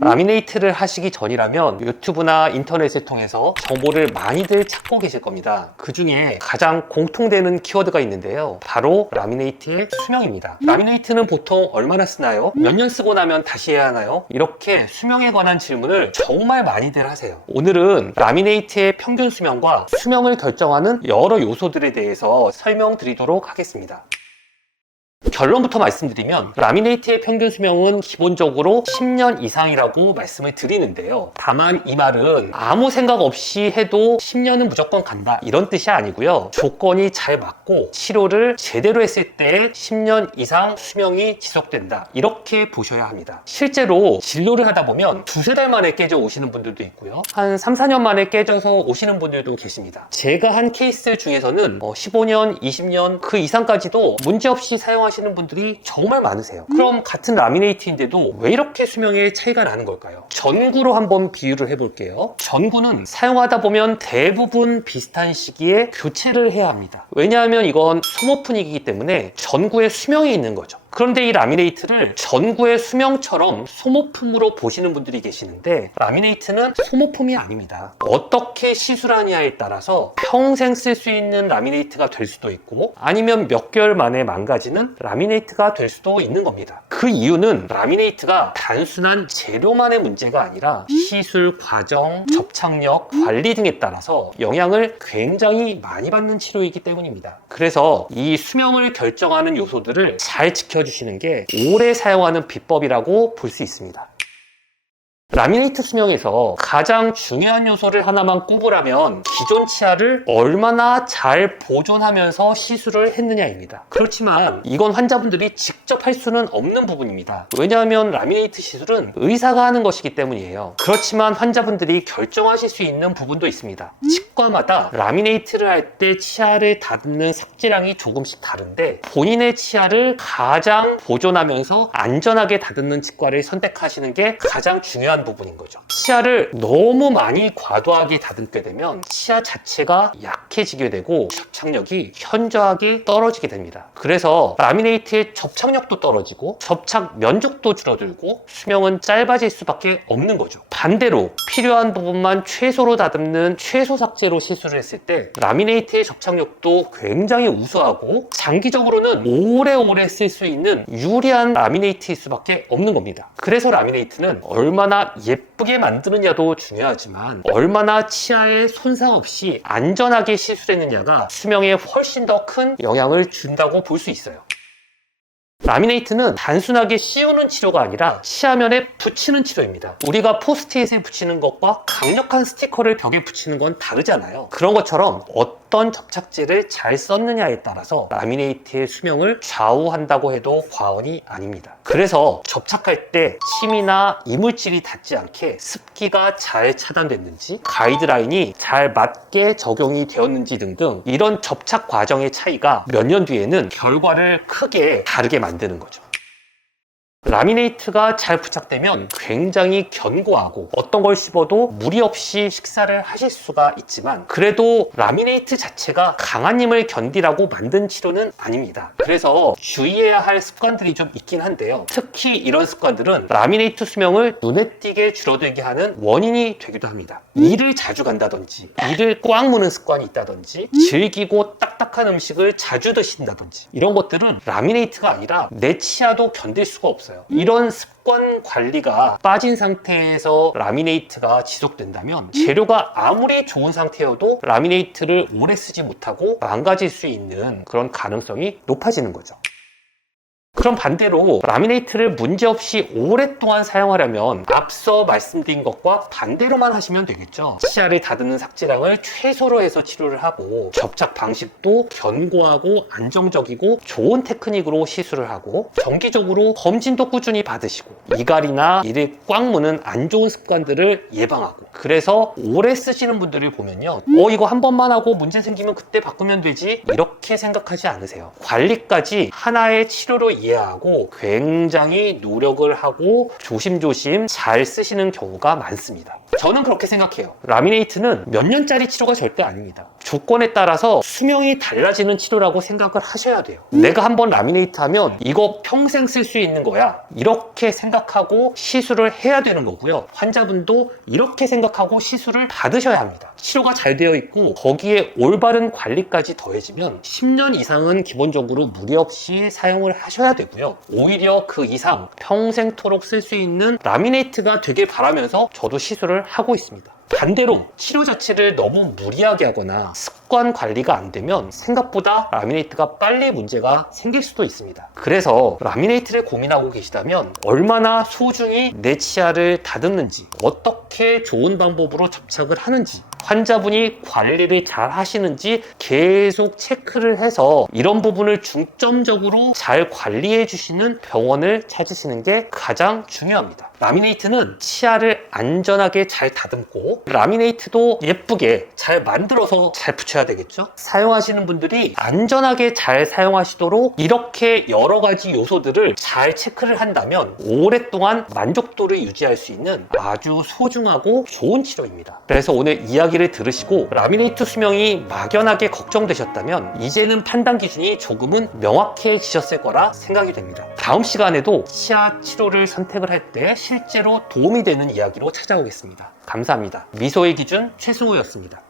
라미네이트를 하시기 전이라면 유튜브나 인터넷을 통해서 정보를 많이들 찾고 계실 겁니다. 그 중에 가장 공통되는 키워드가 있는데요. 바로 라미네이트의 수명입니다. 라미네이트는 보통 얼마나 쓰나요? 몇 년 쓰고 나면 다시 해야 하나요? 이렇게 수명에 관한 질문을 정말 많이들 하세요. 오늘은 라미네이트의 평균 수명과 수명을 결정하는 여러 요소들에 대해서 설명드리도록 하겠습니다. 결론부터 말씀드리면 라미네이트의 평균 수명은 기본적으로 10년 이상이라고 말씀을 드리는데요. 다만 이 말은 아무 생각 없이 해도 10년은 무조건 간다 이런 뜻이 아니고요. 조건이 잘 맞고 치료를 제대로 했을 때 10년 이상 수명이 지속된다 이렇게 보셔야 합니다. 실제로 진료를 하다 보면 두세 달 만에 깨져 오시는 분들도 있고요. 한 3, 4년 만에 깨져서 오시는 분들도 계십니다. 제가 한 케이스 중에서는 15년, 20년 그 이상까지도 문제없이 사용하시는 분들이 정말 많으세요. 그럼 같은 라미네이트인데도 왜 이렇게 수명에 차이가 나는 걸까요? 전구로 한번 비유를 해볼게요. 전구는 사용하다 보면 대부분 비슷한 시기에 교체를 해야 합니다. 왜냐하면 이건 소모품이기 때문에 전구에 수명이 있는 거죠. 그런데 이 라미네이트를 전구의 수명처럼 소모품으로 보시는 분들이 계시는데 라미네이트는 소모품이 아닙니다. 어떻게 시술하냐에 따라서 평생 쓸 수 있는 라미네이트가 될 수도 있고 아니면 몇 개월 만에 망가지는 라미네이트가 될 수도 있는 겁니다. 그 이유는 라미네이트가 단순한 재료만의 문제가 아니라 시술 과정, 접착력, 관리 등에 따라서 영향을 굉장히 많이 받는 치료이기 때문입니다. 그래서 이 수명을 결정하는 요소들을 잘 지켜주시는 게 오래 사용하는 비법이라고 볼 수 있습니다. 라미네이트 수명에서 가장 중요한 요소를 하나만 꼽으라면 기존 치아를 얼마나 잘 보존하면서 시술을 했느냐입니다. 그렇지만 이건 환자분들이 직접 할 수는 없는 부분입니다. 왜냐하면 라미네이트 시술은 의사가 하는 것이기 때문이에요. 그렇지만 환자분들이 결정하실 수 있는 부분도 있습니다. 치과마다 라미네이트를 할 때 치아를 다듬는 삭제량이 조금씩 다른데 본인의 치아를 가장 보존하면서 안전하게 다듬는 치과를 선택하시는 게 가장 중요한 부분인 거죠. 치아를 너무 많이 과도하게 다듬게 되면 치아 자체가 약해지게 되고 접착력이 현저하게 떨어지게 됩니다. 그래서 라미네이트의 접착력도 떨어지고 접착 면적도 줄어들고 수명은 짧아질 수밖에 없는 거죠. 반대로 필요한 부분만 최소로 다듬는 최소 삭제로 시술을 했을 때 라미네이트의 접착력도 굉장히 우수하고 장기적으로는 오래오래 쓸 수 있는 유리한 라미네이트일 수밖에 없는 겁니다. 그래서 라미네이트는 얼마나 예쁘게 만드느냐도 중요하지만 얼마나 치아에 손상 없이 안전하게 시술했느냐가 수명에 훨씬 더 큰 영향을 준다고 볼 수 있어요. 라미네이트는 단순하게 씌우는 치료가 아니라 치아면에 붙이는 치료입니다. 우리가 포스트잇을 붙이는 것과 강력한 스티커를 벽에 붙이는 건 다르잖아요. 그런 것처럼 어떤 접착제를 잘 썼느냐에 따라서 라미네이트의 수명을 좌우한다고 해도 과언이 아닙니다. 그래서 접착할 때 침이나 이물질이 닿지 않게 습기가 잘 차단됐는지 가이드라인이 잘 맞게 적용이 되었는지 등등 이런 접착 과정의 차이가 몇 년 뒤에는 결과를 크게 다르게 만드는 거죠. 라미네이트가 잘 부착되면 굉장히 견고하고 어떤 걸 씹어도 무리 없이 식사를 하실 수가 있지만 그래도 라미네이트 자체가 강한 힘을 견디라고 만든 치료는 아닙니다. 그래서 주의해야 할 습관들이 좀 있긴 한데요. 특히 이런 습관들은 라미네이트 수명을 눈에 띄게 줄어들게 하는 원인이 되기도 합니다. 이를 자주 간다든지 이를 꽉 무는 습관이 있다든지 질기고 딱딱한 음식을 자주 드신다든지 이런 것들은 라미네이트가 아니라 내 치아도 견딜 수가 없어요. 이런 습관 관리가 빠진 상태에서 라미네이트가 지속된다면 재료가 아무리 좋은 상태여도 라미네이트를 오래 쓰지 못하고 망가질 수 있는 그런 가능성이 높아지는 거죠. 그럼 반대로 라미네이트를 문제없이 오랫동안 사용하려면 앞서 말씀드린 것과 반대로만 하시면 되겠죠. 치아를 다듬는 삭제량을 최소로 해서 치료를 하고 접착 방식도 견고하고 안정적이고 좋은 테크닉으로 시술을 하고 정기적으로 검진도 꾸준히 받으시고 이갈이나 이를 꽉 무는 안 좋은 습관들을 예방하고 그래서 오래 쓰시는 분들을 보면요. 이거 한 번만 하고 문제 생기면 그때 바꾸면 되지 이렇게 생각하지 않으세요. 관리까지 하나의 치료로 이해하고 굉장히 노력을 하고 조심조심 잘 쓰시는 경우가 많습니다. 저는 그렇게 생각해요. 라미네이트는 몇 년짜리 치료가 절대 아닙니다. 조건에 따라서 수명이 달라지는 치료라고 생각을 하셔야 돼요. 내가 한번 라미네이트 하면 이거 평생 쓸 수 있는 거야, 이렇게 생각하고 시술을 해야 되는 거고요. 환자분도 이렇게 생각하고 시술을 받으셔야 합니다. 치료가 잘 되어 있고 거기에 올바른 관리까지 더해지면 10년 이상은 기본적으로 무리 없이 사용을 하셔야 되고요. 오히려 그 이상 평생토록 쓸 수 있는 라미네이트가 되길 바라면서 저도 시술을 하고 있습니다. 반대로 치료 자체를 너무 무리하게 하거나 습관 관리가 안 되면 생각보다 라미네이트가 빨리 문제가 생길 수도 있습니다. 그래서 라미네이트를 고민하고 계시다면 얼마나 소중히 내 치아를 다듬는지, 어떻게 좋은 방법으로 접착을 하는지, 환자분이 관리를 잘 하시는지 계속 체크를 해서 이런 부분을 중점적으로 잘 관리해 주시는 병원을 찾으시는 게 가장 중요합니다. 라미네이트는 치아를 안전하게 잘 다듬고 라미네이트도 예쁘게 잘 만들어서 잘 붙여야 되겠죠? 사용하시는 분들이 안전하게 잘 사용하시도록 이렇게 여러 가지 요소들을 잘 체크를 한다면 오랫동안 만족도를 유지할 수 있는 아주 소중하고 좋은 치료입니다. 그래서 오늘 이야기를 들으시고 라미네이트 수명이 막연하게 걱정되셨다면 이제는 판단 기준이 조금은 명확해지셨을 거라 생각이 됩니다. 다음 시간에도 치아 치료를 선택을 할 때 실제로 도움이 되는 이야기로 찾아오겠습니다. 감사합니다. 미소의 기준 최승우였습니다.